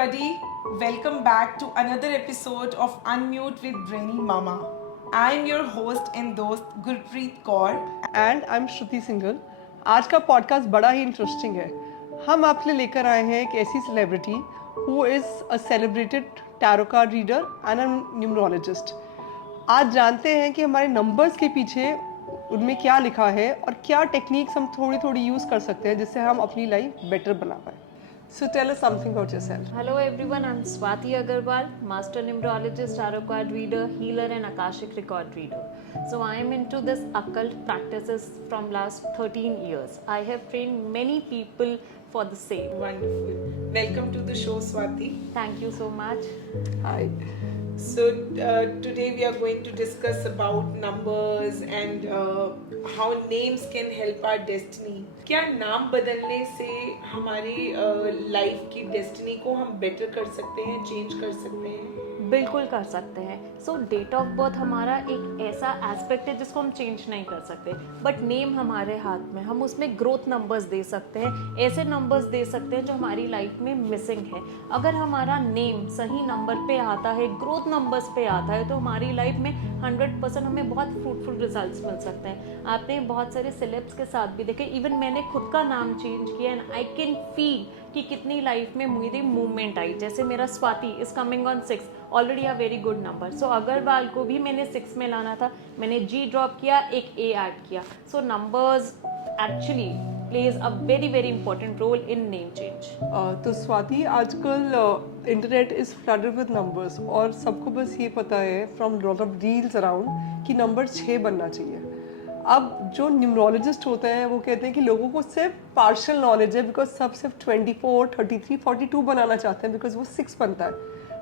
everybody. Welcome back to another episode of Unmute with Brainy Mama. I'm your host and दोस्त Gurpreet Kaur. And I am Shruti Singhal. आज का podcast बड़ा ही interesting है. हम आपके लिए लेकर आए हैं एक ऐसी celebrity who is a celebrated tarot card reader and a numerologist. आज जानते हैं कि हमारे नंबर्स के पीछे उनमें क्या लिखा है और क्या टेक्निक्स हम थोड़ी थोड़ी यूज़ कर सकते हैं जिससे हम अपनी लाइफ बेटर बना पाए. So tell us something about yourself. Hello everyone, I'm Swati Agarwal, Master Numerologist, Tarot Card Reader, Healer and Akashic Record Reader. So I am into this occult practices from last 13 years. I have trained many people for the same. Wonderful. Welcome to the show, Swati. Thank you so much. Hi. So today we are going to discuss about numbers and how names can help our destiny. क्या नाम बदलने से हमारी life की destiny को हम better कर सकते हैं, चेंज कर सकते हैं? बिल्कुल कर सकते हैं. सो डेट ऑफ बर्थ हमारा एक ऐसा एस्पेक्ट है जिसको हम चेंज नहीं कर सकते, बट नेम हमारे हाथ में. हम उसमें ग्रोथ नंबर्स दे सकते हैं, ऐसे नंबर्स दे सकते हैं जो हमारी लाइफ में मिसिंग है. अगर हमारा नेम सही नंबर पे आता है, ग्रोथ नंबर्स पे आता है, तो हमारी लाइफ में 100% हमें बहुत फ्रूटफुल रिजल्ट्स मिल सकते हैं. आपने बहुत सारे सेलेब्स के साथ भी देखे. इवन मैंने खुद का नाम चेंज किया एंड आई कैन फील कि कितनी लाइफ में मेरी मूवमेंट आई. जैसे मेरा Swati is coming on 6, already a very good number. So Agarwal को भी मैंने 6 में लाना था, मैंने जी ड्रॉप किया, एक ए ऐड किया. So numbers actually plays a very very important role in name change. तो स्वाति, आजकल internet is flooded with numbers और सबको बस ये पता है from lot of reels around कि नंबर 6 बनना चाहिए. अब जो न्यूमरोलॉजिस्ट होते हैं वो कहते हैं कि लोगों को सिर्फ पार्शियल नॉलेज है बिकॉज सब सिर्फ 24, 33, 42 बनाना चाहते हैं बिकॉज वो 6 बनता है.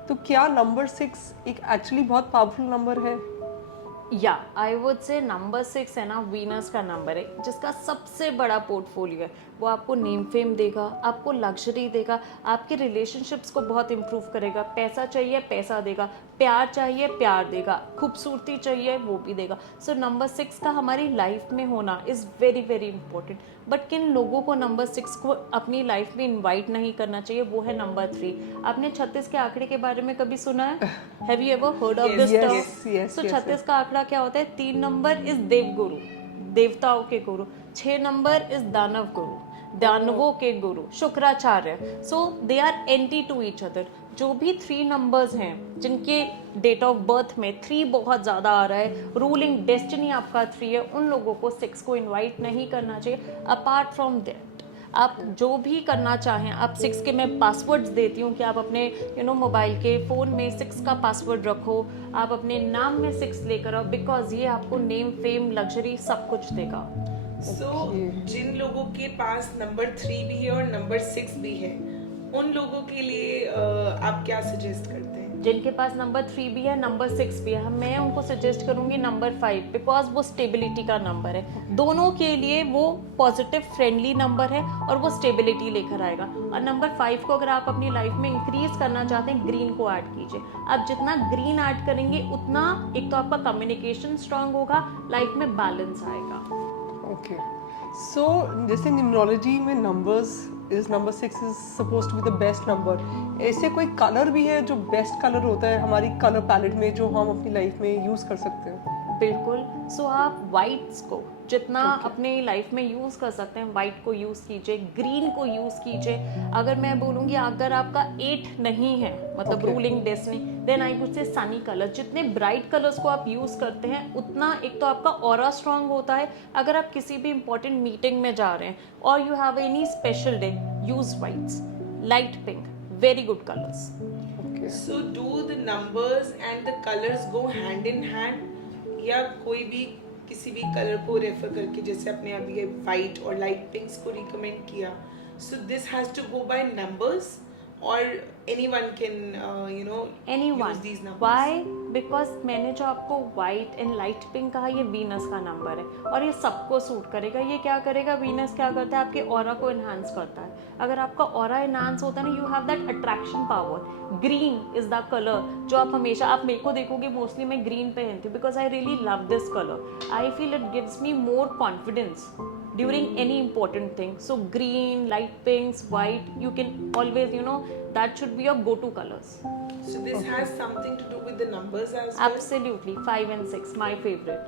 तो क्या नंबर 6 एक एक्चुअली बहुत पावरफुल नंबर है? या आई वुड से नंबर 6 है ना, वीनस का नंबर है जिसका सबसे बड़ा पोर्टफोलियो है. वो आपको नेम फेम देगा, आपको लग्जरी देगा, आपके रिलेशनशिप्स को बहुत इम्प्रूव करेगा. पैसा चाहिए पैसा देगा, प्यार चाहिए प्यार देगा, खूबसूरती चाहिए वो भी देगा. सो नंबर 6 का हमारी लाइफ में होना is very very important. But किन लोगों को नंबर 6 को अपनी लाइफ में इन्वाइट नहीं करना चाहिए, वो है नंबर 3. आपने 36 के आंकड़े के बारे में कभी सुना है? Have you ever heard of this term? So 36 का आंकड़ा क्या होता है? 3 नंबर इज देवगुरु, देवताओं के गुरु. 6 नंबर इज दानव गुरु, दानवों के गुरु, Shukracharya. So they are anti to each other. जो भी 3 नंबर्स हैं जिनके डेट ऑफ बर्थ में 3 बहुत ज़्यादा आ रहा है, रूलिंग डेस्टिनी आपका 3 है, उन लोगों को 6 को इनवाइट नहीं करना चाहिए. अपार्ट फ्रॉम दैट आप जो भी करना चाहें, आप 6 के मैं पासवर्ड्स देती हूँ कि आप अपने मोबाइल के फ़ोन में 6 का पासवर्ड रखो, आप अपने नाम में 6 लेकर आओ, बिकॉज ये आपको नेम फेम लग्जरी सब कुछ देगा. जिन लोगों के पास नंबर 3 भी है और नंबर 6 भी है, उन लोगों के लिए आप क्या सजेस्ट करते हैं? जिनके पास नंबर 3 भी है, नंबर 6 भी है, मैं उनको सजेस्ट करूंगी नंबर 5, बिकॉज वो स्टेबिलिटी का नंबर है. दोनों के लिए वो पॉजिटिव फ्रेंडली नंबर है और वो स्टेबिलिटी लेकर आएगा. और नंबर 5 को अगर आप अपनी लाइफ में इंक्रीज करना चाहते हैं, ग्रीन को ऐड कीजिए. आप जितना ग्रीन ऐड करेंगे उतना एक तो आपका कम्युनिकेशन स्ट्रांग होगा, लाइफ में बैलेंस आएगा. ओके. सो जैसे न्यूमरोलॉजी में numbers is number 6 is suppose to be the best number. ऐसे कोई कलर भी है जो बेस्ट कलर होता है हमारी कलर पैलेट में जो हम अपनी लाइफ में यूज कर सकते हैं? बिल्कुल. सो आप वाइट्स को जितना अपने लाइफ में यूज़ कर सकते हैं, वाइट को यूज़ कीजिए, ग्रीन को यूज़ कीजिए. अगर मैं बोलूँगी अगर आपका 8 नहीं है, मतलब ruling destiny, then I would say sunny colour. जितने ब्राइट कलर्स को आप यूज़ करते हैं उतना एक तो आपका ऑरा स्ट्रांग होता है. अगर आप किसी भी इंपॉर्टेंट मीटिंग में जा रहे हैं और you have any special day, use whites, light pink, very good colours. So do the numbers and the colors go hand in hand, या कोई भी किसी भी कलर को रेफर करके, जैसे आपने अभी वाइट और लाइट पिंक्स को रिकमेंड किया, so this has to go by numbers और anyone can Anyone. use these numbers? Why? Because मैंने जो आपको white and light pink कहा, ये वीनस का नंबर है और ये सबको सूट करेगा. ये क्या करेगा? वीनस क्या करता है? आपके ऑरा को एनहांस करता है. अगर आपका ऑरा एनहांस होता है ना, you have that attraction power. Green is the colour जो आप हमेशा, आप मेरे को देखोगे मोस्टली मैं ग्रीन पहनती हूँ because I really love this colour. I feel it gives me more confidence. during any important thing. So green, light pinks, white, you can always, that should be your go-to colors. So this has something to do with the numbers as well? Absolutely, 5 and 6, my favorite.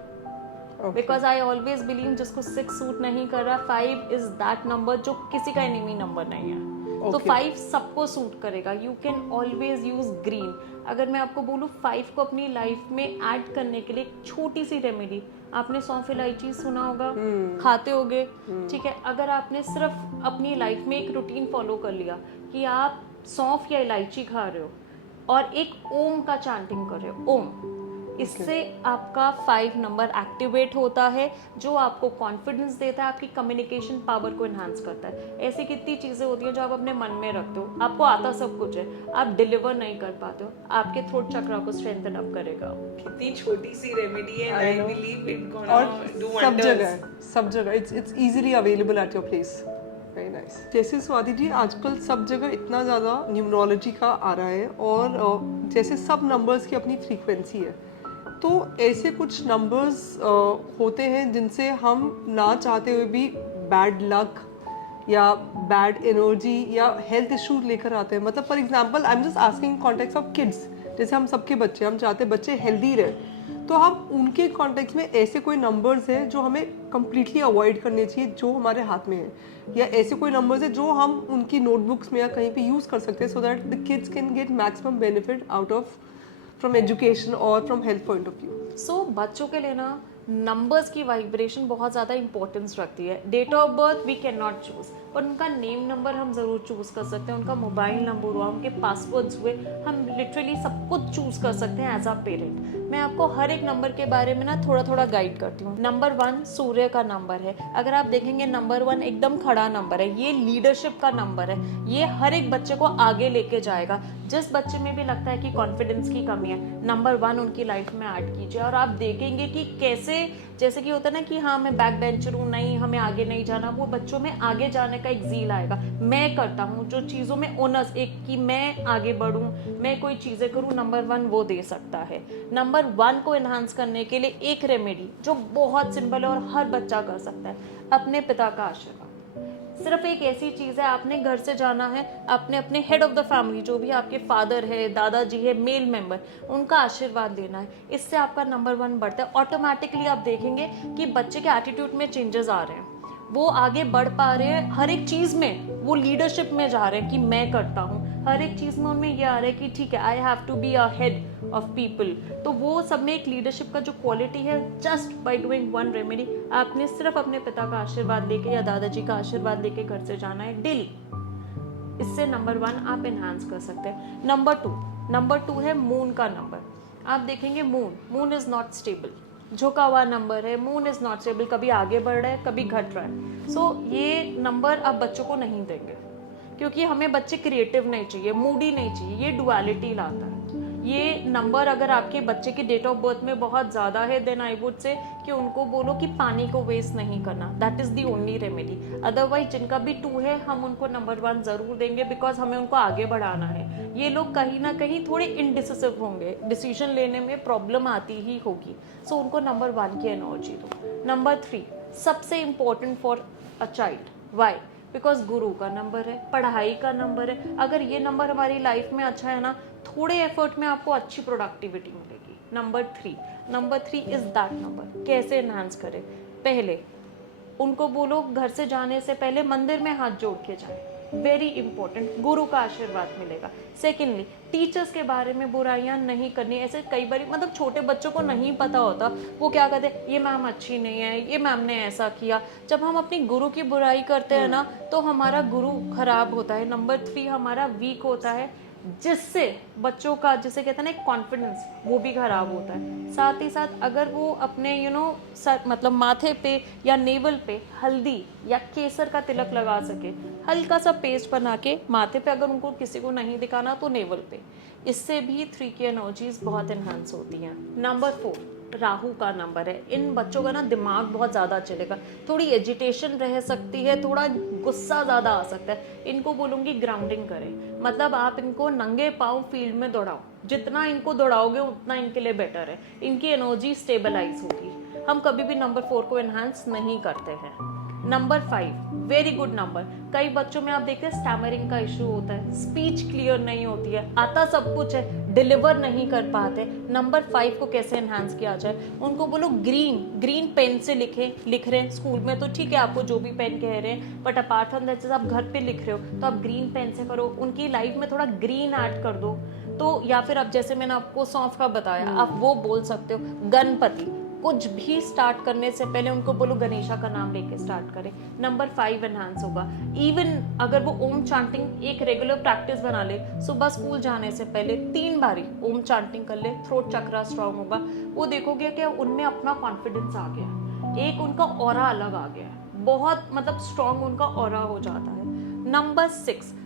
Okay. Because I always believe जिसको 6 suit नहीं कर रहा, 5 is that number जो किसी का enemy number नहीं है. तो Okay. 5 सबको सूट करेगा. You can always use green. अगर मैं आपको बोलूँ 5 को अपनी लाइफ में ऐड करने के लिए एक छोटी सी रेमेडी, आपने सौंफ इलायची सुना होगा, खाते होगे, ठीक है. अगर आपने सिर्फ अपनी लाइफ में एक रूटीन फॉलो कर लिया कि आप सौंफ या इलायची खा रहे हो और एक ओम का चैंटिंग कर रहे हो, ओम, इससे आपका 5 नंबर एक्टिवेट होता है, जो आपको कॉन्फिडेंस देता है, आपकी कम्युनिकेशन पावर को एनहांस करता है. ऐसी कितनी चीज़ें होती हैं जो आप अपने मन में रखते हो, आपको आता सब कुछ है, आप डिलीवर नहीं कर पाते हो, आपके थ्रोट चक्रा को स्ट्रेंथन अप करेगा. कितनी छोटी सी रेमेडी है, I I know. believe it और gonna do सब wonders. जगह है, सब जगह it's easily available at your place. Very nice. जैसे स्वाति जी, आजकल सब जगह इतना ज़्यादा न्यूमरोलॉजी का आ रहा है और जैसे सब नंबर्स की अपनी फ्रीक्वेंसी है, तो ऐसे कुछ नंबर्स होते हैं जिनसे हम ना चाहते हुए भी बैड लक या बैड एनर्जी या हेल्थ इश्यूज लेकर आते हैं. मतलब for example I am just asking context of kids. जैसे हम सबके बच्चे, हम चाहते हैं बच्चे हेल्दी रहे, तो हम उनके कॉन्टेक्स्ट में ऐसे कोई नंबर्स हैं जो हमें कम्प्लीटली अवॉइड करने चाहिए जो हमारे हाथ में है, या ऐसे कोई नंबर्स हैं जो हम उनकी नोटबुक्स में या कहीं पे यूज़ कर सकते हैं so that the kids can get maximum benefit out of from education और from health point of view. So बच्चों के लिए ना नंबर्स की वाइब्रेशन बहुत ज़्यादा इंपॉर्टेंस रखती है. Date of birth we can not choose, पर उनका नेम नंबर हम ज़रूर चूज कर सकते हैं. उनका मोबाइल नंबर हुआ, उनके पासवर्ड्स हुए, हम लिटरली सब कुछ चूज कर सकते हैं एज अ पेरेंट. मैं आपको हर एक नंबर के बारे में ना थोड़ा थोड़ा गाइड करती हूँ. नंबर 1 सूर्य का नंबर है. अगर आप देखेंगे नंबर 1 एकदम खड़ा नंबर है, ये लीडरशिप का नंबर है. ये हर एक बच्चे को आगे लेके जाएगा. जिस बच्चे में भी लगता है कि कॉन्फिडेंस की कमी है, नंबर 1 उनकी लाइफ में ऐड कीजिए और आप देखेंगे कि कैसे, जैसे कि होता है ना कि हाँ मैं बैक बेंचर हूँ, नहीं हमें आगे नहीं जाना, वो बच्चों में आगे जाने का एक ज़ील आएगा. मैं करता हूँ जो चीज़ों में ओनर्स, एक कि मैं आगे बढ़ूँ, मैं कोई चीज़ें करूँ, नंबर 1 वो दे सकता है. नंबर 1 को एनहांस करने के लिए एक रेमेडी जो बहुत सिंपल है और हर बच्चा कर सकता है, अपने पिता का आशीर्वाद. सिर्फ एक ऐसी चीज़ है, आपने घर से जाना है, आपने अपने हेड ऑफ द फैमिली जो भी आपके फादर है, दादाजी है, मेल मेंबर, उनका आशीर्वाद लेना है. इससे आपका नंबर 1 बढ़ता है. ऑटोमेटिकली आप देखेंगे कि बच्चे के एटीट्यूड में चेंजेस आ रहे हैं, वो आगे बढ़ पा रहे हैं, हर एक चीज़ में वो लीडरशिप में जा रहे हैं कि मैं करता हूँ. हर एक चीज़ में उनमें ये आ रहा है कि ठीक है, I have to be a head of people. तो वो सब में एक लीडरशिप का जो क्वालिटी है, just by doing one remedy, आपने सिर्फ अपने पिता का आशीर्वाद लेके या दादाजी का आशीर्वाद लेके घर से जाना है डेली. इससे नंबर 1 आप एनहांस कर सकते हैं. नंबर 2 है मून का नंबर. आप देखेंगे मून इज नॉट स्टेबल, झुका हुआ नंबर है. मून इज नॉट स्टेबल, कभी आगे बढ़ रहा है, कभी घट रहा है. सो ये नंबर आप बच्चों को नहीं देंगे, क्योंकि हमें बच्चे क्रिएटिव नहीं चाहिए, मूडी नहीं चाहिए, ये डुअलिटी लाता है. ये नंबर अगर आपके बच्चे की डेट ऑफ बर्थ में बहुत ज़्यादा है, देन आई वुड से कि उनको बोलो कि पानी को वेस्ट नहीं करना. That is the only remedy. Otherwise जिनका भी 2 है, हम उनको नंबर 1 ज़रूर देंगे, बिकॉज हमें उनको आगे बढ़ाना है. ये लोग कहीं ना कहीं थोड़े इनडिसिसिव होंगे, डिसीजन लेने में प्रॉब्लम आती ही होगी. सो उनको नंबर 1 की एनर्जी दो. नंबर 3 सबसे important for a child. Why? Because Guru का नंबर है, पढ़ाई का नंबर है. अगर ये नंबर हमारी लाइफ में अच्छा है ना, थोड़े एफर्ट में आपको अच्छी प्रोडक्टिविटी मिलेगी. Number 3 is that number. कैसे एनहांस करें? पहले उनको बोलो घर से जाने से पहले मंदिर में हाथ जोड़ के जाएं. वेरी इंपॉर्टेंट, गुरु का आशीर्वाद मिलेगा. सेकेंडली, टीचर्स के बारे में बुराइयां नहीं करनी. ऐसे कई बार मतलब छोटे बच्चों को नहीं पता होता, वो क्या कहते हैं, ये मैम अच्छी नहीं है, ये मैम ने ऐसा किया. जब हम अपनी गुरु की बुराई करते हैं ना, तो हमारा गुरु खराब होता है. नंबर 3 हमारा वीक होता है, जिससे बच्चों का, जिसे कहते हैं ना एक कॉन्फिडेंस, वो भी खराब होता है. साथ ही साथ अगर वो अपने मतलब माथे पे या नेवल पे हल्दी या केसर का तिलक लगा सके, हल्का सा पेस्ट बना के माथे पे, अगर उनको किसी को नहीं दिखाना तो नेवल पे, इससे भी 3 की एनर्जीज बहुत एनहांस होती हैं. नंबर 4 राहु का नंबर है. इन बच्चों का ना दिमाग बहुत ज़्यादा चलेगा, थोड़ी एजिटेशन रह सकती है, थोड़ा गुस्सा ज़्यादा आ सकता है. इनको बोलूँगी ग्राउंडिंग करें. मतलब आप इनको नंगे पाँव फील्ड में दौड़ाओ, जितना इनको दौड़ाओगे उतना इनके लिए बेटर है. इनकी एनर्जी स्टेबलाइज होगी. हम कभी भी नंबर 4 को एनहांस नहीं करते हैं. Number 5 very good number. कई बच्चों में आप देखते हैं स्टैमरिंग का इशू होता है, स्पीच क्लियर नहीं होती है, आता सब कुछ है, डिलीवर नहीं कर पाते। नंबर 5 को कैसे एनहांस किया जाए? उनको बोलो ग्रीन पेन से लिख रहे हैं स्कूल में तो ठीक है, आपको जो भी पेन कह रहे हैं, बट अपार्ट फ्रॉम दैट जैसे आप घर पे लिख रहे हो तो आप ग्रीन पेन से करो, उनकी लाइफ में थोड़ा ग्रीन ऐड कर दो। तो या फिर अब जैसे मैंने आपको सौंफ का बताया, आप वो बोल सकते हो। गणपति, कुछ भी स्टार्ट करने से पहले उनको बोलो गणेशा का नाम लेके स्टार्ट करें। नंबर 5 एनहांस होगा। इवन अगर वो ओम चांटिंग एक रेगुलर प्रैक्टिस बना ले, सुबह स्कूल जाने से पहले 3 बारी ओम चांटिंग कर ले, थ्रोट चक्रा स्ट्रांग होगा। वो देखोगे कि उनमें अपना कॉन्फिडेंस आ गया, एक उनका ऑरा अलग आ गया, बहुत मतलब स्ट्रांग उनका ऑरा हो जाता है।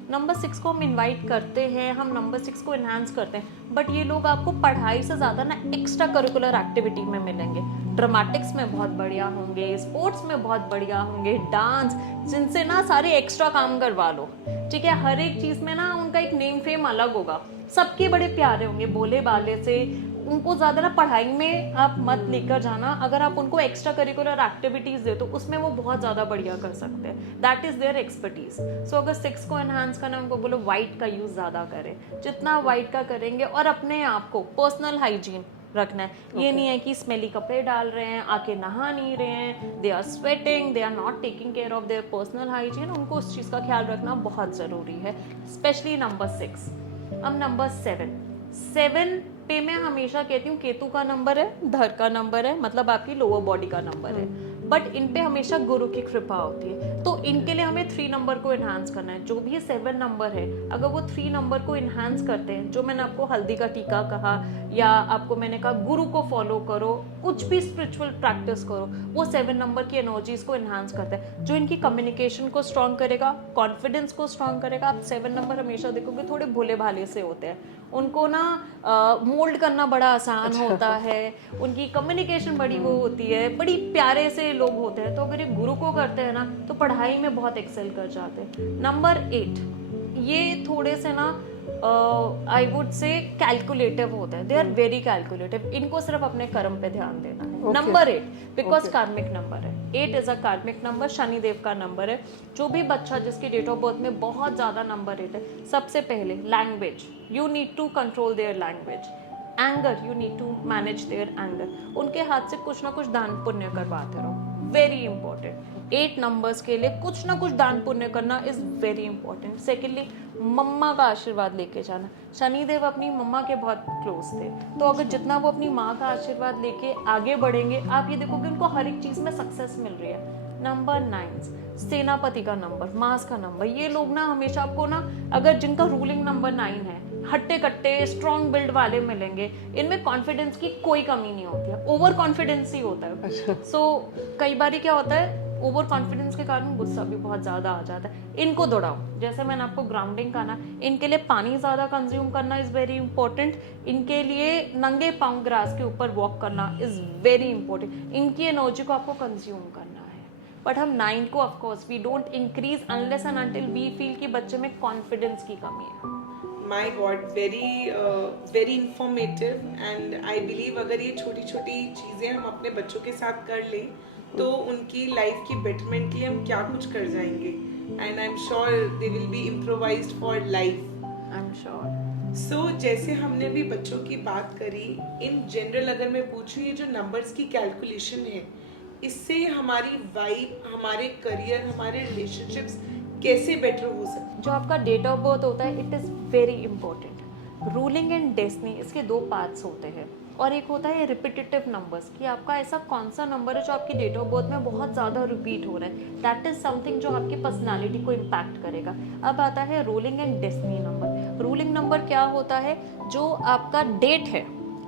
नंबर 6 को हम इनवाइट करते हैं, हम नंबर 6 को एनहांस करते हैं, बट ये लोग आपको पढ़ाई से ज़्यादा ना एक्स्ट्रा करिकुलर एक्टिविटी में मिलेंगे। ड्रामेटिक्स में बहुत बढ़िया होंगे, स्पोर्ट्स में बहुत बढ़िया होंगे, डांस, जिनसे ना सारे एक्स्ट्रा काम करवा लो, ठीक है। हर एक चीज़ में ना उनका एक नेम फेम अलग होगा, सबके बड़े प्यारे होंगे, बोले बाले से। उनको ज़्यादा ना पढ़ाई में आप मत लेकर जाना, अगर आप उनको एक्स्ट्रा करिकुलर एक्टिविटीज़ दे तो उसमें वो बहुत ज़्यादा बढ़िया कर सकते हैं, दैट इज़ देयर एक्सपर्टीज। सो अगर 6 को एनहांस करना, उनको बोलो वाइट का यूज़ ज़्यादा करें, जितना वाइट का करेंगे। और अपने आप को पर्सनल हाइजीन रखना है। ये नहीं है कि स्मेली कपड़े डाल रहे हैं, आके नहा नहीं रहे हैं, they are sweating, they are not taking care of their personal hygiene. उनको उस चीज़ का ख्याल रखना बहुत ज़रूरी है, स्पेशली नंबर 6। अब नंबर 7 पे मैं हमेशा कहती हूँ केतु का नंबर है, धर का नंबर है, मतलब आपकी लोअर बॉडी का नंबर है, बट इन पे हमेशा गुरु की कृपा होती है। तो इनके लिए हमें 3 नंबर को इन्हांस करना है। जो भी 7 नंबर है, अगर वो 3 नंबर को इन्हांस करते हैं, जो मैंने आपको हल्दी का टीका कहा, या आपको मैंने कहा गुरु को फॉलो करो, कुछ भी स्पिरिचुअल प्रैक्टिस करो, वो 7 नंबर की एनर्जीज को इन्हांस करता है, जो इनकी कम्युनिकेशन को स्ट्रॉन्ग करेगा, कॉन्फिडेंस को स्ट्रॉन्ग करेगा। आप 7 नंबर हमेशा देखोगे थोड़े भोले भाले से होते हैं, उनको ना मोल्ड करना बड़ा आसान होता है, उनकी कम्युनिकेशन बड़ी वो होती है, बड़ी प्यारे से लोग होते हैं। तो अगर ये गुरु को करते हैं ना तो पढ़ाई में बहुत एक्सेल कर जाते हैं। नंबर 8, ये थोड़े से ना आई वुड से कैलकुलेटिव होते हैं, दे आर वेरी कैलकुलेटिव। इनको सिर्फ अपने कर्म पे ध्यान देना है। नंबर 8 बिकॉज कार्मिक नंबर है, 8 इज अ कार्मिक नंबर, शनिदेव का नंबर है। जो भी बच्चा जिसकी डेट ऑफ बर्थ में बहुत ज्यादा नंबर 8 है, सबसे पहले language, you need to control their language. Anger, you need to manage their anger. उनके हाथ से कुछ ना कुछ दान पुण्य करवाते रहो, वेरी इंपॉर्टेंट। 8 नंबर्स के लिए कुछ ना कुछ दान पुण्य करना इज वेरी इंपॉर्टेंट। सेकेंडली, मम्मा का आशीर्वाद लेके जाना। शनिदेव अपनी मम्मा के बहुत क्लोज थे, तो अगर जितना वो अपनी माँ का आशीर्वाद लेके आगे बढ़ेंगे, आप ये देखोगे उनको हर एक चीज में सक्सेस मिल रही है। नंबर 9, सेनापति का नंबर, मास का नंबर। ये लोग ना हमेशा आपको ना, अगर जिनका रूलिंग नंबर 9 है, हट्टे कट्टे स्ट्रॉन्ग बिल्ड वाले मिलेंगे। इनमें कॉन्फिडेंस की कोई कमी नहीं होती है, ओवर कॉन्फिडेंस ही होता है। सो कई बार क्या होता है, ओवर कॉन्फिडेंस के कारण गुस्सा भी बहुत ज्यादा आ जाता है। इनको दौड़ाओ, जैसे मैंने आपको ग्राउंडिंग करना, इनके लिए पानी ज्यादा कंज्यूम करना इज वेरी इंपॉर्टेंट। इनके लिए नंगे पांव ग्रास के ऊपर वॉक करना इज वेरी इंपॉर्टेंट। इनकी एनर्जी को आपको कंज्यूम करना है। बट हम 9 को of course we don't increase unless and until we feel कि बच्चे में कॉन्फिडेंस की कमी है। My god, very informative. And I believe अगर ये छोटी छोटी चीज़ें हम अपने बच्चों के साथ कर लें तो उनकी लाइफ की बेटरमेंट के लिए हम क्या कुछ कर जाएंगे। And I am sure they will be improvised for life. I am sure. So जैसे हमने भी बच्चों की बात करी, इन जनरल अगर मैं पूछूं, ये जो नंबर्स की कैलकुलेशन है, इससे हमारी वाइब, हमारे करियर, हमारे रिलेशनशिप्स कैसे बेटर हो सकते? जो आपका डेट ऑफ बर्थ होता है, it is very important. Ruling and destiny, इसके 2 पार्ट्स होते हैं, और एक होता है रिपीटेटिव नंबर्स, कि आपका ऐसा कौन सा नंबर है जो आपकी डेट ऑफ बर्थ में बहुत ज़्यादा रिपीट हो रहा है, दैट इज समथिंग जो आपकी पर्सनालिटी को इम्पैक्ट करेगा। अब आता है ruling and destiny number. Ruling number क्या होता है, जो आपका डेट है,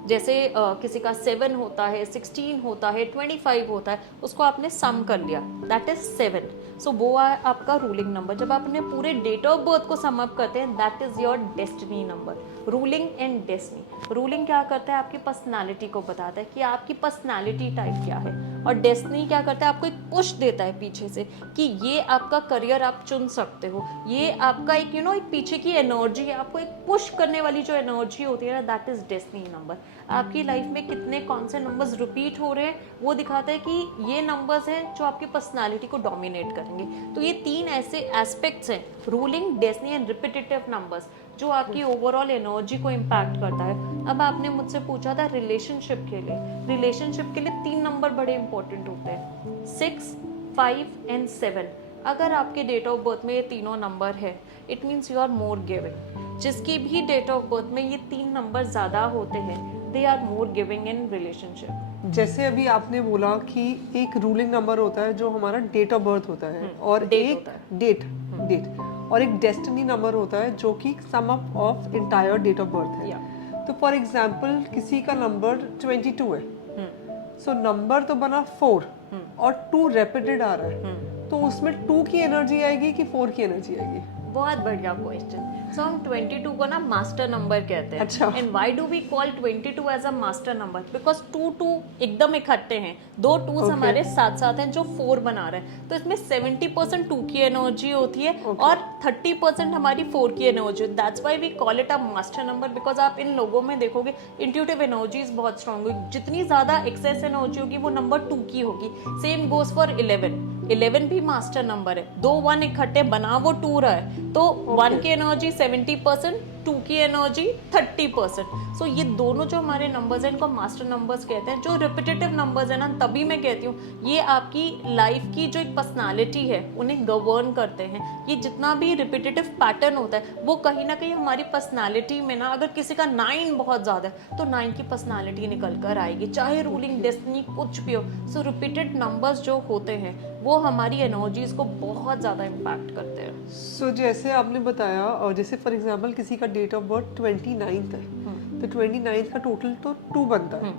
जैसे किसी का 7 होता है, 16 होता है, 25 होता है, उसको आपने सम कर लिया, दैट इज 7। सो वो आपका रूलिंग नंबर। जब आप अपने पूरे डेट ऑफ बर्थ को सम अप करते हैं, that is your destiny number. Ruling and destiny. Ruling क्या करता है, आपकी पर्सनालिटी को बताता है कि आपकी पर्सनालिटी टाइप क्या है, और डेस्टिनी क्या करता है, आपको एक पुश देता है पीछे से कि ये आपका करियर आप चुन सकते हो, ये आपका एक एक पीछे की एनर्जी है, आपको एक पुश करने वाली जो एनर्जी होती है ना, दैट इज डेस्टिनी नंबर। आपकी लाइफ में कितने कौन से नंबर्स रिपीट हो रहे हैं वो दिखाता है कि ये नंबर्स हैं जो आपकी पर्सनालिटी को डोमिनेट करेंगे। तो ये 3 ऐसे एस्पेक्ट्स हैं, ruling, destiny and repetitive numbers, जो आपकी ओवरऑल एनर्जी को इम्पैक्ट करता है। अब आपने मुझसे पूछा था रिलेशनशिप के लिए 3 नंबर बड़े इंपॉर्टेंट होते हैं, 6, 5 एंड 7। अगर आपके डेट ऑफ बर्थ में ये तीनों नंबर है, it means you are more giving. जिसकी भी डेट ऑफ बर्थ में ये 3 नंबर ज़्यादा होते हैं, they are more giving in relationship. जैसे अभी आपने बोला कि एक रूलिंग नंबर होता है जो हमारा डेट ऑफ बर्थ होता है, और date एक होता है। डेट और एक डेस्टिनी नंबर होता है जो कि sum up of entire date of birth है। तो फॉर एग्जांपल किसी का नंबर 22 है, सो नंबर तो बना 4 और 2 रेपिटेड आ रहा है, तो उसमें 2 की एनर्जी आएगी कि 4 की एनर्जी आएगी? बहुत बढ़िया क्वेश्चन। सो हम 22 को ना मास्टर नंबर कहते हैं। अच्छा। And why do we call 22 as a master number? Because 2 एकदम इकट्ठे हैं, 2 2s हमारे साथ साथ हैं जो 4 बना रहे हैं। तो इसमें 70% 2 की एनर्जी होती है और 30% हमारी 4 की एनर्जी होती है। That's why we call it a master number, because आप इन लोगों में देखोगे इंट्यूटिव एनर्जीज बहुत स्ट्रांग होगी। जितनी ज्यादा एक्सेस एनर्जी होगी वो नंबर 2 की होगी। सेम गोज फॉर 11 भी मास्टर नंबर है, 2 1 इकट्ठे बना वो 2 रहा है, तो 1 की एनर्जी 70%, 2 की एनर्जी 30%। सो ये दोनों जो हमारे नंबर्स हैं इनको मास्टर नंबर्स कहते हैं। जो रिपीटेटिव नंबर्स है ना, तभी मैं कहती हूँ ये आपकी लाइफ की जो एक पर्सनालिटी है उन्हें गवर्न करते हैं। ये जितना भी रिपीटेटिव पैटर्न होता है वो कहीं ना कहीं हमारी पर्सनालिटी में ना, अगर किसी का 9 बहुत ज्यादा है तो 9 की पर्सनालिटी निकल कर आएगी, चाहे रूलिंग डेस्टिनी कुछ भी हो। सो रिपीटेड नंबर्स जो होते हैं वो हमारी एनर्जीज को बहुत ज्यादा इम्पैक्ट करते हैं। सो जैसे आपने बताया, और जैसे फॉर एग्जांपल किसी का डेट ऑफ बर्थ 29 है, तो 29 का टोटल तो 2 बनता है,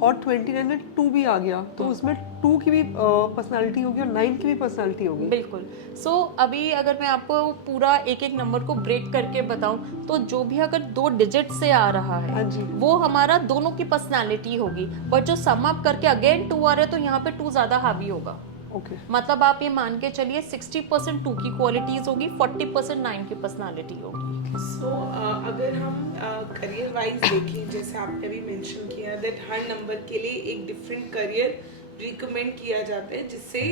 और 29 में 2 भी आ गया तो उसमें 2 की भी पर्सनालिटी होगी और 9 की भी पर्सनालिटी होगी। बिल्कुल। सो अभी अगर मैं आपको पूरा एक एक नंबर को ब्रेक करके बताऊं, तो जो भी अगर 2 डिजिट से आ रहा हाँ है जी। वो हमारा दोनों की पर्सनालिटी होगी, बट जो सम अप करके अगेन 2 आ रहा है तो यहाँ पे 2 ज्यादा हावी होगा। ओके। मतलब आप ये मान के चलिए 60% 2 की क्वालिटीज होगी, 40% 9 की पर्सनालिटी होगी। सो अगर हम करियर वाइज देखें, जैसे आपने भी मेंशन किया दैट हर नंबर के लिए एक डिफरेंट करियर रिकमेंड किया जाता है, जिससे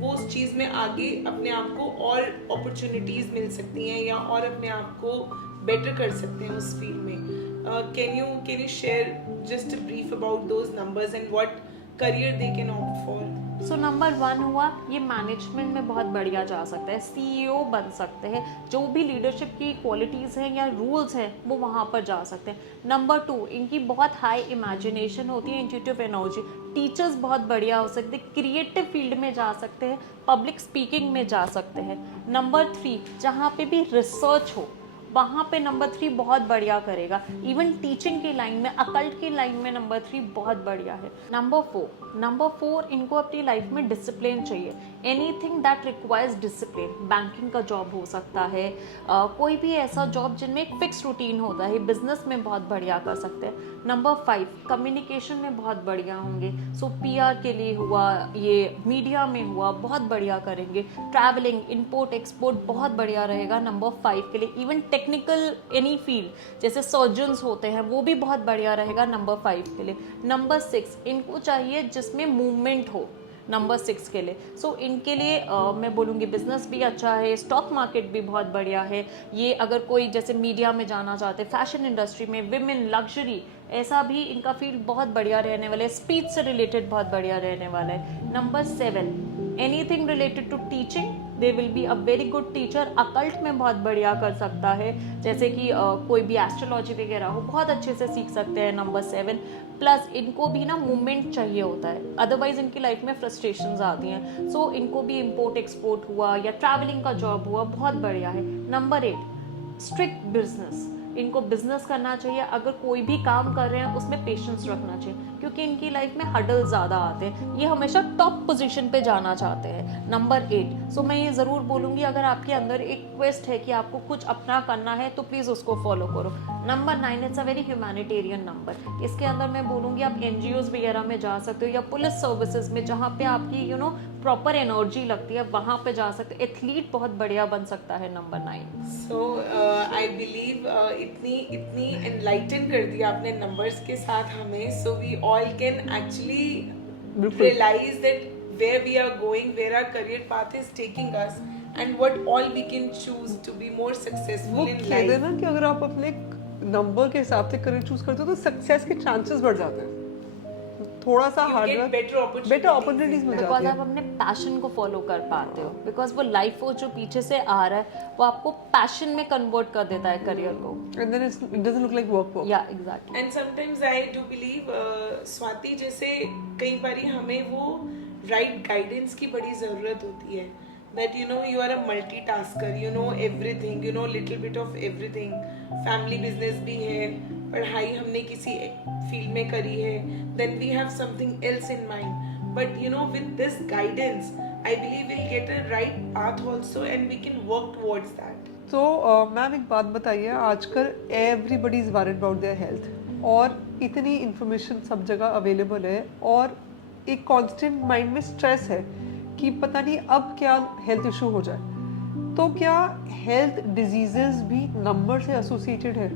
वो उस चीज़ में आगे अपने आप को और अपॉर्चुनिटीज़ मिल सकती हैं या और अपने आप को बेटर कर सकते हैं उस फील्ड में। Can you share just brief about those numbers and what career they can opt for? So number 1 हुआ, ये मैनेजमेंट में बहुत बढ़िया जा सकता है, सीईओ बन सकते हैं, जो भी लीडरशिप की क्वालिटीज़ हैं या रूल्स हैं वो वहाँ पर जा सकते हैं। नंबर 2, इनकी बहुत हाई इमेजिनेशन होती है, इंट्यूटिव एनर्जी, टीचर्स बहुत बढ़िया हो सकते हैं, क्रिएटिव फील्ड में जा सकते हैं, पब्लिक स्पीकिंग में जा सकते हैं। नंबर 3, जहाँ पे भी रिसर्च हो वहाँ पे नंबर 3 बहुत बढ़िया करेगा। इवन टीचिंग की लाइन में, अकल्ट की लाइन में नंबर 3 बहुत बढ़िया है। नंबर 4, इनको अपनी लाइफ में डिसिप्लिन चाहिए, anything that requires discipline. Banking का जॉब हो सकता है, कोई भी ऐसा जॉब जिनमें एक फिक्स रूटीन होता है, बिजनेस में बहुत बढ़िया कर सकते हैं। नंबर 5, कम्युनिकेशन में बहुत बढ़िया होंगे, सो पीआर के लिए हुआ, ये मीडिया में हुआ, बहुत बढ़िया करेंगे। ट्रैवलिंग, इंपोर्ट एक्सपोर्ट बहुत बढ़िया रहेगा नंबर 5 के लिए। इवन टेक्निकल एनी फील्ड जैसे सर्जन्स होते हैं वो भी बहुत बढ़िया रहेगा नंबर 5 के लिए। नंबर 6, इनको चाहिए जिसमें मूवमेंट हो नंबर 6 के लिए। सो इनके लिए मैं बोलूँगी बिजनेस भी अच्छा है, स्टॉक मार्केट भी बहुत बढ़िया है। ये अगर कोई जैसे मीडिया में जाना चाहते हैं, फैशन इंडस्ट्री में, विमेन, लग्जरी, ऐसा भी इनका फील्ड बहुत बढ़िया रहने वाला है। स्पीच से रिलेटेड बहुत बढ़िया रहने वाला है। Number 7, anything related to teaching, they will be a very good teacher. Occult में बहुत बढ़िया कर सकता है, जैसे कि कोई भी एस्ट्रोलॉजी वगैरह हो, बहुत अच्छे से सीख सकते हैं नंबर 7। प्लस इनको भी ना मूवमेंट चाहिए होता है, अदरवाइज इनकी लाइफ में फ्रस्ट्रेशंस आती हैं। सो इनको भी इंपोर्ट एक्सपोर्ट हुआ या ट्रैवलिंग का जॉब हुआ, बहुत बढ़िया है। नंबर 8, स्ट्रिक्ट बिजनेस, इनको बिजनेस करना चाहिए, अगर कोई भी काम कर रहे हैं उसमें पेशेंस रखना चाहिए, क्योंकि इनकी लाइफ में हडल ज़्यादा आते हैं, ये हमेशा टॉप पोजीशन पे जाना चाहते हैं। नंबर 8, सो मैं ये ज़रूर बोलूँगी अगर आपके अंदर एक क्वेस्ट है कि आपको कुछ अपना करना है तो प्लीज़ उसको फॉलो करो। Number 9, it's a very humanitarian number. इसके अंदर मैं बोलूँगी आप NGOs वगैरह में जा सकते हो, या पुलिस सर्विसेज में जहाँ पे आपकी प्रॉपर एनर्जी लगती है, वहाँ पे जा सकते हो। एथलीट बहुत बढ़िया बन सकता है नंबर 9। सो आई बिलीव इतनी इतनी एनलाइटन कर दिया आपने नंबर्स के साथ हमें, so we all can actually बिल्कुल। realize that where we are going, where our career path is taking us, and what all we can choose to be more वो successful in कहते हैं life. ना कि अगर आप अपने नंबर के हिसाब से करियर चूज करते हो तो सक्सेस के चांसेस बढ़ जाते हैं, थोड़ा सा You hard get work, better better opportunities opportunities mill because जाती आप है। अपने पैशन को फॉलो कर पाते हो, बिकॉज वो लाइफ वो जो पीछे से आ रहा है वो आपको पैशन में कन्वर्ट कर देता है करियर को। And then it doesn't look like work. या exactly. And sometimes I do believe Swati जैसे कई बारी हमें वो right guidance की बड़ी ज़रूरत होती है, that you are a multitasker, you know everything, you know little bit of everything, family business भी है, पढ़ाई हमने किसी फील्ड में करी है, then we have something else in mind, but with this guidance I believe we'll get a right path also and we can work towards that. तो ma'am एक बात बताइए, आजकल everybody is worried about their health, और इतनी information सब जगह available है, और एक कांस्टेंट माइंड में स्ट्रेस है कि पता नहीं अब क्या हेल्थ इशू हो जाए, तो क्या हेल्थ डिजीजेस भी नंबर से एसोसिएटेड है?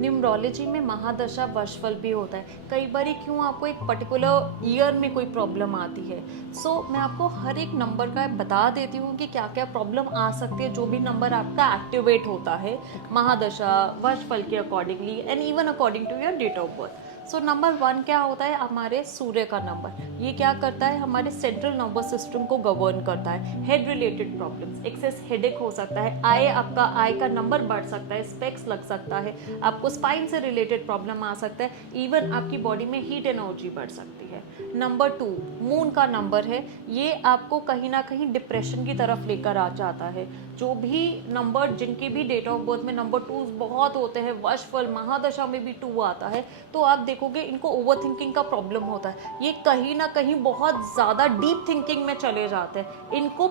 न्यूमरोलॉजी में महादशा वर्षफल भी होता है। कई बार क्यों आपको एक पर्टिकुलर ईयर में कोई प्रॉब्लम आती है, सो मैं आपको हर एक नंबर का बता देती हूँ कि क्या क्या प्रॉब्लम आ सकती है जो भी नंबर आपका एक्टिवेट होता है महादशा वर्षफल के accordingly and even according to your date of birth. So number 1 क्या होता है, हमारे सूर्य का नंबर। ये क्या करता है, हमारे सेंट्रल नर्वस सिस्टम को गवर्न करता है। Head related problems, excess headache हो सकता है, आपका आई का नंबर बढ़ सकता है, स्पेक्स लग सकता है, आपको स्पाइन से रिलेटेड प्रॉब्लम आ सकता है, इवन आपकी बॉडी में हीट एनर्जी बढ़ सकती है। नंबर 2 मून का नंबर है, ये आपको कहीं ना कहीं डिप्रेशन की तरफ लेकर आ जाता है। जो भी नंबर जिनकी भी डेट ऑफ बर्थ में नंबर 2 बहुत होते हैं, वर्षफल महादशा में भी 2 आता है, तो आप देखोगे इनको ओवर थिंकिंग का प्रॉब्लम होता है। ये कहीं ना कहीं बहुत ज़्यादा डीप थिंकिंग में चले जाते हैं। इनको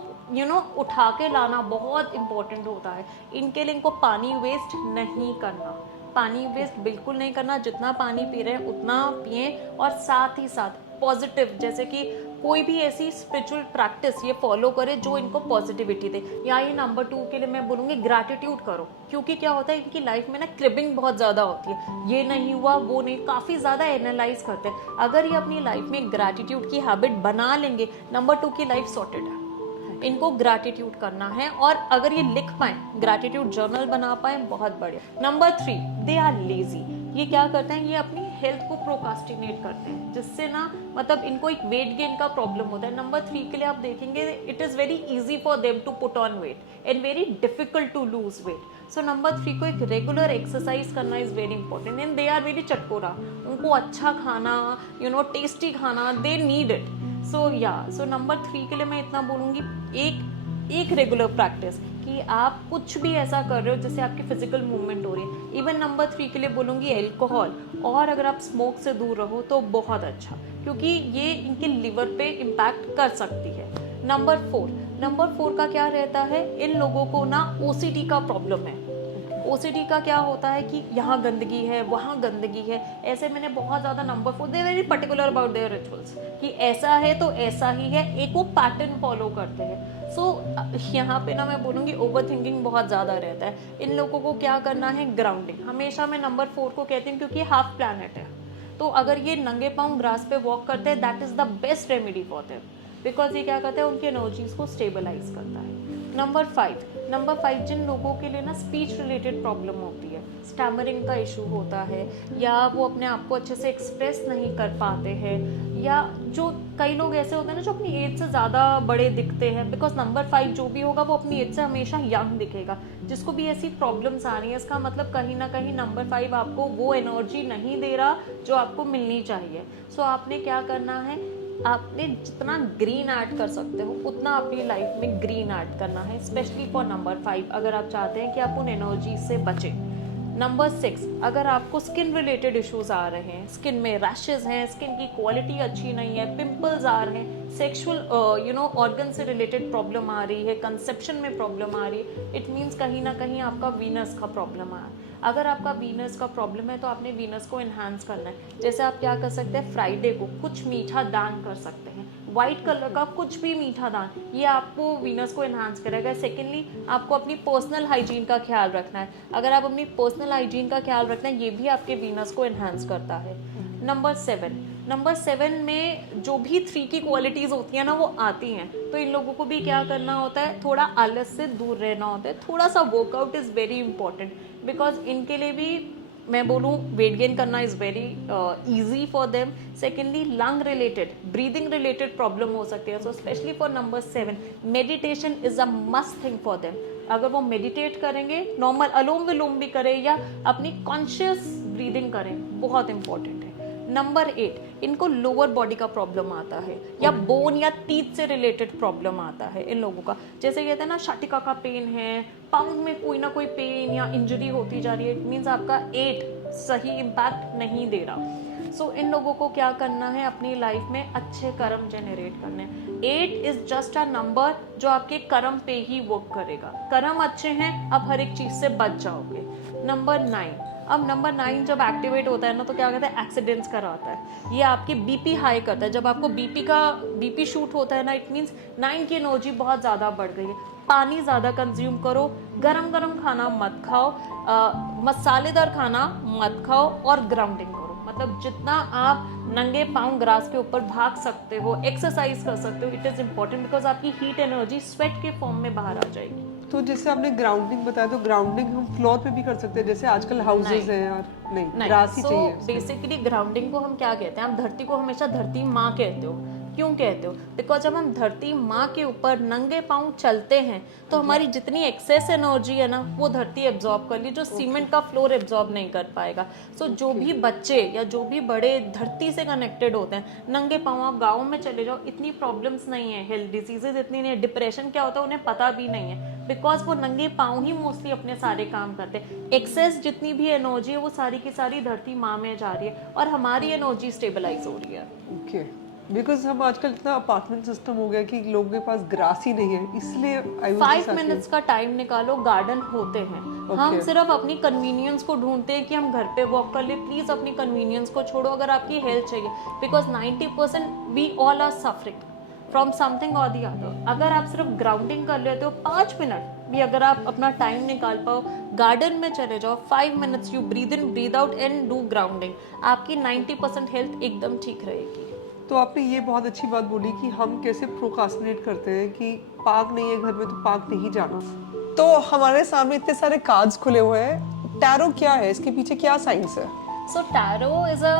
उठा के लाना बहुत इंपॉर्टेंट होता है। इनके लिए इनको पानी वेस्ट नहीं करना, पानी वेस्ट बिल्कुल नहीं करना। जितना पानी पी रहे हैं उतना पिएं, और साथ ही साथ पॉजिटिव, जैसे कि कोई भी ऐसी स्पिरिचुअल प्रैक्टिस ये फॉलो करे जो इनको पॉजिटिविटी दे। या ये नंबर 2 के लिए मैं बोलूँगी ग्रैटिट्यूड करो, क्योंकि क्या होता है इनकी लाइफ में ना क्रिबिंग बहुत ज़्यादा होती है, ये नहीं हुआ वो नहीं, काफ़ी ज़्यादा एनालाइज करते हैं। अगर ये अपनी लाइफ में ग्रैटिट्यूड की हैबिट बना लेंगे, नंबर 2 की लाइफ सॉर्टेड है। इनको ग्रैटिट्यूड करना है, और अगर ये लिख पाए, ग्रैटिट्यूड जर्नल बना पाए, बहुत बढ़िया। Number 3 they are lazy. ये क्या करते हैं, ये अपनी हेल्थ को प्रोकास्टिनेट करते हैं, जिससे ना मतलब इनको एक वेट गेन का प्रॉब्लम होता है। नंबर 3 के लिए आप देखेंगे it is very easy for them to put on weight and very difficult to lose weight. So number 3 को एक रेगुलर एक्सरसाइज करना is very important, and they are very चटकोरा। उनको अच्छा खाना, टेस्टी खाना, they need it. So number 3 के लिए मैं इतना बोलूँगी, एक रेगुलर प्रैक्टिस कि आप कुछ भी ऐसा कर रहे हो जिससे आपकी फिजिकल मूवमेंट हो रही है। इवन नंबर 3 के लिए बोलूँगी एल्कोहल, और अगर आप स्मोक से दूर रहो तो बहुत अच्छा, क्योंकि ये इनके लिवर पे इम्पैक्ट कर सकती है। नंबर 4 का क्या रहता है, इन लोगों को ना OCD का प्रॉब्लम है। OCD का क्या होता है कि यहाँ गंदगी है, वहाँ गंदगी है, ऐसे मैंने बहुत ज़्यादा number 4 they very particular about their rituals कि ऐसा है तो ऐसा ही है, एक वो पैटर्न फॉलो करते हैं। यहाँ पे ना मैं बोलूँगी ओवर थिंकिंग बहुत ज़्यादा रहता है। इन लोगों को क्या करना है, ग्राउंडिंग। हमेशा मैं नंबर 4 को कहती हूँ क्योंकि हाफ प्लैनेट है, तो अगर ये नंगे पाँव ग्रास पे वॉक करते हैं, that is the best remedy for them, because ये क्या करता है, उनकी एनर्जीज को स्टेबलाइज करता है। नंबर 5 जिन लोगों के लिए ना स्पीच रिलेटेड प्रॉब्लम होती है, स्टैमरिंग का इशू होता है, या वो अपने आप को अच्छे से एक्सप्रेस नहीं कर पाते हैं, या जो कई लोग ऐसे होते हैं ना जो अपनी एज से ज़्यादा बड़े दिखते हैं, बिकॉज नंबर 5 जो भी होगा वो अपनी एज से हमेशा यंग दिखेगा। जिसको भी ऐसी प्रॉब्लम्स आ रही है, इसका मतलब कहीं ना कहीं नंबर 5 आपको वो एनर्जी नहीं दे रहा जो आपको मिलनी चाहिए। सो आपने क्या करना है, आपने जितना ग्रीन ऐड कर सकते हो उतना अपनी लाइफ में ग्रीन ऐड करना है, स्पेशली फॉर नंबर 5 अगर आप चाहते हैं कि आप उन एनर्जी से बचें। नंबर 6, अगर आपको स्किन रिलेटेड इश्यूज आ रहे हैं, स्किन में रैशेज हैं, स्किन की क्वालिटी अच्छी नहीं है, पिंपल्स आ रहे हैं, सेक्सुअल ऑर्गन से रिलेटेड प्रॉब्लम आ रही है, कंसेप्शन में प्रॉब्लम आ रही है, इट मीन्स कहीं ना कहीं आपका वीनस का प्रॉब्लम आ रहा है। अगर आपका वीनस का प्रॉब्लम है तो आपने वीनस को इन्हांस करना है। जैसे आप क्या कर सकते हैं, फ्राइडे को कुछ मीठा दान कर सकते हैं, वाइट कलर का कुछ भी मीठा दान, ये आपको वीनस को इन्हांस करेगा। सेकेंडली, आपको अपनी पर्सनल हाइजीन का ख्याल रखना है। अगर आप अपनी पर्सनल हाइजीन का ख्याल रखना है, ये भी आपके वीनस को इन्हांस करता है। नंबर 7 में जो भी 3 की क्वालिटीज़ होती हैं ना, वो आती हैं। तो इन लोगों को भी क्या करना होता है, थोड़ा आलस से दूर रहना होता है। थोड़ा सा workout is very important, because इनके लिए भी मैं बोलूँ वेट गेन करना is very easy for them. Secondly, lung related, breathing related problem हो सकती है। So specially for number 7, meditation is a must thing for them. अगर वो मेडिटेट करेंगे, नॉर्मल अलोम विलोम भी करें या अपनी कॉन्शियस ब्रीदिंग करें, बहुत इंपॉर्टेंट है। नंबर 8, इनको लोअर बॉडी का प्रॉब्लम आता है या बोन या टीथ से रिलेटेड प्रॉब्लम आता है इन लोगों का। जैसे कहते हैं ना, शाटिका का पेन है, पाउंड में कोई ना कोई पेन या इंजरी होती जा रही है, इट मीन्स आपका 8 सही इम्पैक्ट नहीं दे रहा। सो इन लोगों को क्या करना है, अपनी लाइफ में अच्छे कर्म जनरेट करने हैं। 8 इज जस्ट अ नंबर जो आपके कर्म पे ही वर्क करेगा। कर्म अच्छे हैं, आप हर एक चीज से बच जाओगे। नंबर 9, अब नंबर 9 जब एक्टिवेट होता है ना, तो क्या कहते हैं, एक्सीडेंट्स कराता है। ये आपकी बीपी हाई करता है। जब आपको बीपी शूट होता है ना, इट मीन्स 9 की एनर्जी बहुत ज़्यादा बढ़ गई है। पानी ज़्यादा कंज्यूम करो, गरम गरम खाना मत खाओ, मसालेदार खाना मत खाओ और ग्राउंडिंग करो। मतलब जितना आप नंगे पाँव ग्रास के ऊपर भाग सकते हो, एक्सरसाइज कर सकते हो, इट इज़ इम्पॉर्टेंट, बिकॉज आपकी हीट एनर्जी स्वेट के फॉर्म में बाहर आ जाएगी। तो जैसे आपने ग्राउंडिंग बताया, तो ग्राउंडिंग हम फ्लोर पे भी कर सकते हैं, जैसे आजकल हाउसेज हैं यार, नहीं ग्रास ही चाहिए। बेसिकली ग्राउंडिंग को हम क्या कहते हैं, आप धरती को हमेशा धरती माँ कहते हो। क्यों कहते हो? बिकॉज जब हम धरती माँ के ऊपर नंगे पाँव चलते हैं तो हमारी जितनी एक्सेस एनर्जी है ना, वो धरती एब्जॉर्ब कर ली, जो सीमेंट का फ्लोर एब्जॉर्ब नहीं कर पाएगा। सो जो भी बच्चे या जो भी बड़े धरती से कनेक्टेड होते हैं, नंगे पाँव आप गाँव में चले जाओ, इतनी प्रॉब्लम्स नहीं है, हेल्थ डिजीजेज इतनी नहीं है, डिप्रेशन क्या होता है उन्हें पता भी नहीं है, बिकॉज वो नंगे पाँव ही मोस्टली अपने सारे काम करते हैं। एक्सेस जितनी भी एनर्जी है वो सारी की सारी धरती माँ में जा रही है और हमारी एनर्जी स्टेबलाइज हो रही है। ओके, बिकॉज हम आजकल इतना अपार्टमेंट सिस्टम हो गया कि लोगों के पास ग्रास ही नहीं है, इसलिए 5 मिनट्स का टाइम निकालो, गार्डन होते हैं। हम सिर्फ अपनी कन्वीनियंस को ढूंढते हैं कि हम घर पे वॉक कर ले। प्लीज अपनी कन्वीनियंस को छोड़ो अगर आपकी हेल्थ चाहिए, because 90% we all are suffering from something और दी अदर। अगर आप सिर्फ ग्राउंडिंग कर लेते हो 5 मिनट भी, अगर आप अपना टाइम निकाल पाओ, गार्डन में चले जाओ, 5 minutes you breathe in breathe out and do grounding, आपकी 90% हेल्थ एकदम ठीक रहेगी। तो आपने ये बहुत अच्छी बात बोली कि हम कैसे प्रोकास्टिनेट करते हैं कि पार्क नहीं है घर में तो पार्क नहीं जाना। तो हमारे सामने इतने सारे कार्ड्स खुले हुए हैं, टैरो क्या है, इसके पीछे क्या साइंस है? So tarot is a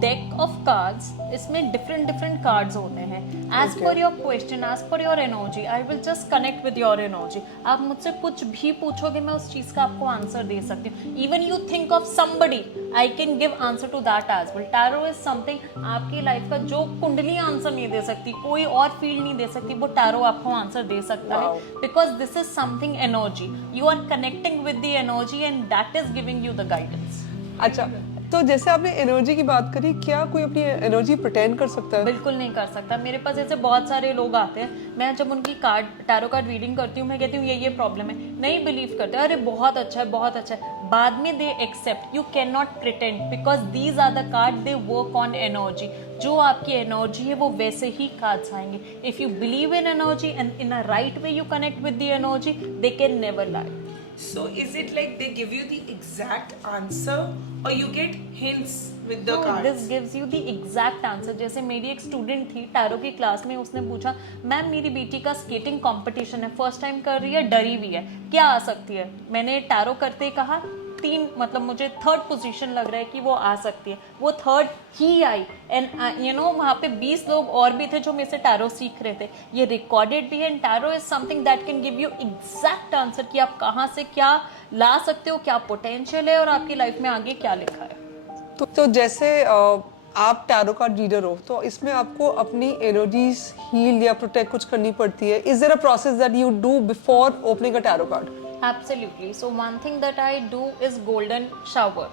deck of cards. इसमें डिफरेंट कार्ड्स होते हैं। As per your question, as per your energy, I will just connect with your energy. आप मुझसे कुछ भी पूछोगे, मैं उस चीज का आपको आंसर दे सकती हूँ। Even you think of somebody, I can give answer to that as well. Tarot is something आपकी लाइफ का जो कुंडली आंसर नहीं दे सकती, कोई और फील्ड नहीं दे सकती, वो टैरो आपको आंसर दे सकता है, because this is something energy. You are connecting with the energy and that is giving you the guidance. अच्छा, तो जैसे आपने एनर्जी की बात करी, क्या कोई अपनी एनर्जी प्रिटेंड कर सकता है? बिल्कुल नहीं कर सकता। मेरे पास ऐसे बहुत सारे लोग आते हैं, मैं जब उनकी टैरो कार्ड रीडिंग करती हूँ, मैं कहती हूँ ये प्रॉब्लम है, नहीं बिलीव करते, अरे बहुत अच्छा है बहुत अच्छा है, बाद में they accept. You can not pretend, because these are the card, they work on energy. जो आपकी एनर्जी है वो वैसे ही कार्ड्स आएंगे। If you believe in energy and in a right way you connect with the energy, they can never lie. So is it like they give you the exact answer or you get hints with the cards? This gives you the exact answer. जैसे मेरी एक student थी tarot की class में, उसने पूछा ma'am मेरी बेटी का स्केटिंग कंपटीशन है, फर्स्ट टाइम कर रही है, डरी हुई है, क्या आ सकती है? मैंने टैरो करते कहा 3, मतलब मुझे 3rd पोजीशन लग रहा है कि वो आ सकती है, वो 3rd he I. And you know वहाँ पे 20 लोग और भी थे जो मेरे से टैरो सीख रहे थे। ये रिकॉर्डेड भी है। And tarot is something that can give you exact answer कि आप कहाँ से क्या ला सकते हो, क्या पोटेंशियल है और आपकी लाइफ में आगे क्या लिखा है। तो जैसे आप टैरो कार्ड रीडर हो, तो इसमें आपको अपनी एनर्जीज हील या प्रोटेक्ट कुछ करनी पड़ती है। Is there a process that you do before opening a tarot card? Absolutely. So one thing that I do is golden shower.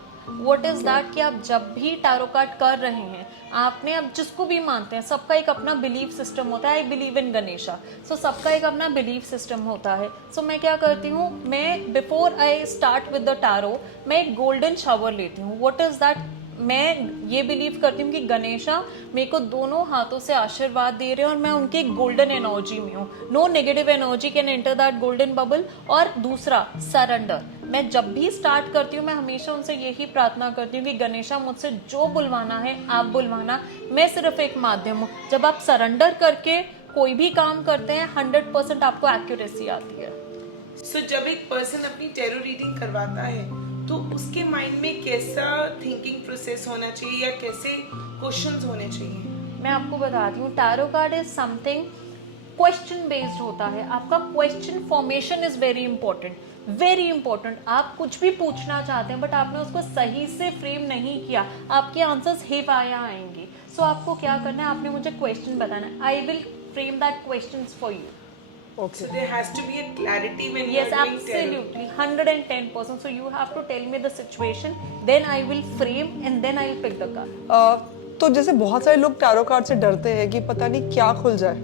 What is that कि आप जब भी टैरो कार्ड कर रहे हैं, आपने अब जिसको भी मानते हैं, सबका एक अपना बिलीफ सिस्टम होता है. आई बिलीव इन गणेशा, सो सबका एक अपना बिलीफ सिस्टम होता है. सो मैं क्या करती हूँ, मैं before I start with the tarot मैं एक गोल्डन शावर लेती हूँ. व्हाट इज दैट, मैं ये बिलीव करती हूँ कि गणेशा मेरे को दोनों हाथों से आशीर्वाद दे रहे हैं और मैं उनके गोल्डन एनर्जी में हूँ. No negative energy can enter that golden bubble. और दूसरा, सरेंडर. मैं जब भी स्टार्ट करती हूँ मैं हमेशा उनसे यही प्रार्थना करती हूँ कि गणेशा मुझसे जो बुलवाना है आप बुलवाना, मैं सिर्फ एक माध्यम हूँ. जब आप सरेंडर करके कोई भी काम करते हैं 100% आपको एक्यूरेसी आती है. सो जब एक पर्सन अपनी टैरो रीडिंग करवाता है तो उसके माइंड में कैसा थिंकिंग प्रोसेस होना चाहिए या कैसे क्वेश्चंस होने चाहिए? मैं आपको बताती हूँ, tarot card is something question based होता है. आपका question formation is very important, very important. आप कुछ भी पूछना चाहते हैं बट आपने उसको सही से फ्रेम नहीं किया, आपके आंसर्स हेवाया आएंगे. सो आपको क्या करना है, आपने मुझे क्वेश्चन बताना है. I will frame that questions for you. So there has to be a clarity when you Yes, are doing tarot. absolutely, 110%. So you have to tell me the situation, then I will frame and then I will pick the card. तो जैसे बहुत सारे लोग tarot card से डरते हैं कि पता नहीं क्या खुल जाए,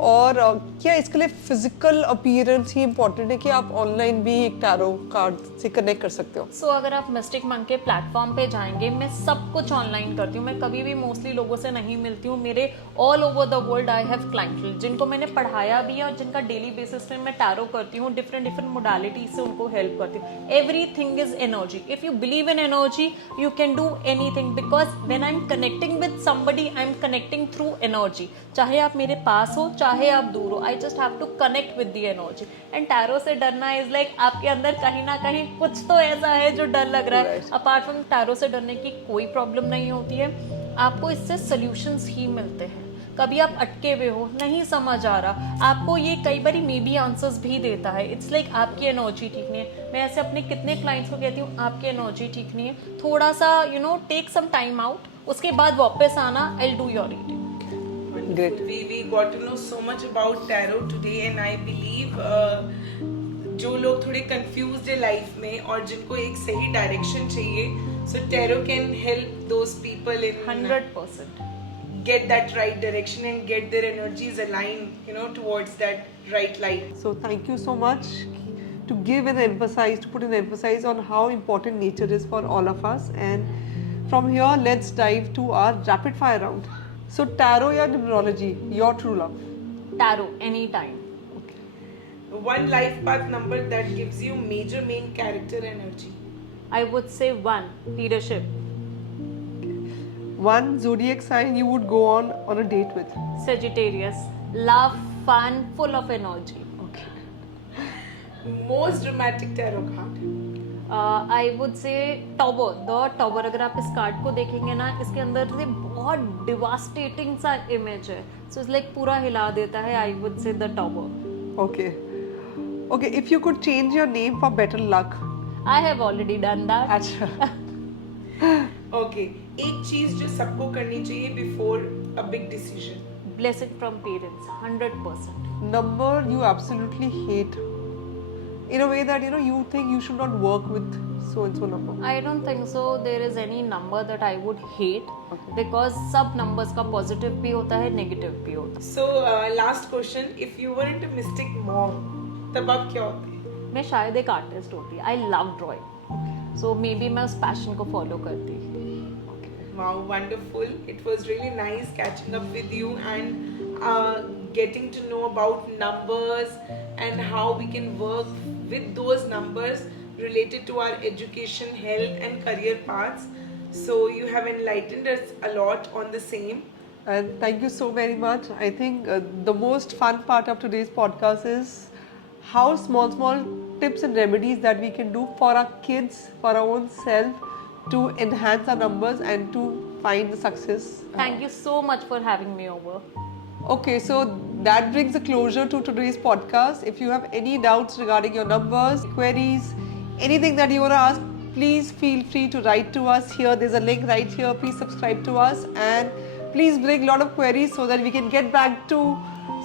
और क्या इसके लिए फिजिकल अपीयरेंस ही इम्पोर्टेंट है कि आप ऑनलाइन भी एक टैरो कार्ड से कनेक्ट कर सकते हो? सो अगर आप मिस्टिक मंक के प्लेटफॉर्म पे जाएंगे, मैं सब कुछ ऑनलाइन करती हूँ. मैं कभी भी मोस्टली लोगों से नहीं मिलती हूँ. मेरे all over the world I have client जिनको मैंने पढ़ाया भी है और जिनका डेली बेसिस पे मैं टैरो करती हूँ. डिफरेंट डिफरेंट मोडालिटी से उनको हेल्प करती हूँ. Everything is energy. If you believe in energy you can do anything, because when I am connecting with somebody I am connecting through energy. चाहे आप मेरे पास हो चाहे आप दूर हो, I just have to connect with the energy. And tarot से डरना इज लाइक आपके अंदर कहीं ना कहीं कुछ तो ऐसा है जो डर लग रहा है. अपार्ट फ्रॉम टैरो से डरने की कोई प्रॉब्लम नहीं होती है. आपको इससे सोल्यूशंस ही मिलते हैं. कभी आप अटके हुए हो, नहीं समझ आ रहा, आपको ये कई बार मे बी आंसर्स भी देता है. इट्स लाइक आपकी एनर्जी ठीक नहीं है. मैं ऐसे अपने कितने क्लाइंट्स को कहती हूँ आपकी एनर्जी ठीक नहीं है, थोड़ा सा टेक सम टाइम आउट, उसके बाद वापस आना, I will do your reading. Great. We got to know so much about tarot today and I believe जो लोग थोड़े confused है लाइफ में और जिनको एक सही डायरेक्शन चाहिए, so tarot can help those people in 100%. get that right direction and get their energies aligned, towards that right light. So thank you so much to give an emphasis, to put an emphasis on how important nature is for all of us. And from here, let's dive to our rapid fire round. So tarot या numerology, your true love? Tarot, anytime. One life path number that gives you major main character energy. I would say 1, leadership. One zodiac sign you would go on a date with? Sagittarius, love, fun, full of energy. Okay. Most dramatic tarot card. I would से tower, the tower. अगर आप इस card को देखेंगे ना, इसके अंदर से बहुत डिवास्टेटिंग सा इमेज है. सो इट्स लाइक पूरा हिला देता है. आई वुड से the tower. Okay. Okay, if you could change your name for better luck. I have already done that. अच्छा. Okay, एक चीज जो सबको करनी चाहिए before a big decision. Blessing from parents, 100%. Number you absolutely hate, in a way that you think you should not work with so and so number. I don't think so there is any number that I would hate. Okay. because सब numbers का positive भी होता है, negative भी होता है. So last question, if you weren't a mystic mom, तब आप क्या होते? मैं शायद एक आर्टिस्ट होती. I love drawing, so may be मैं उस पैशन को फॉलो करती. Wow, wonderful. It was really nice catching up with you and getting to know about numbers and how we can work with those numbers related to our education, health and career paths. So you have enlightened us a lot on the same. And thank you so very much. I think the most fun part of today's podcast is how small tips and remedies that we can do for our kids, for our own self, to enhance our numbers and to find the success. Thank you so much for having me over. Okay, so that brings a closure to today's podcast. If you have any doubts regarding your numbers, queries, anything that you want to ask, please feel free to write to us here. There's a link right here. Please subscribe to us and please bring a lot of queries so that we can get back to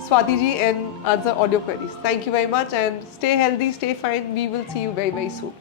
Swati ji and answer all your queries. Thank you very much and stay healthy, stay fine. We will see you very, very soon.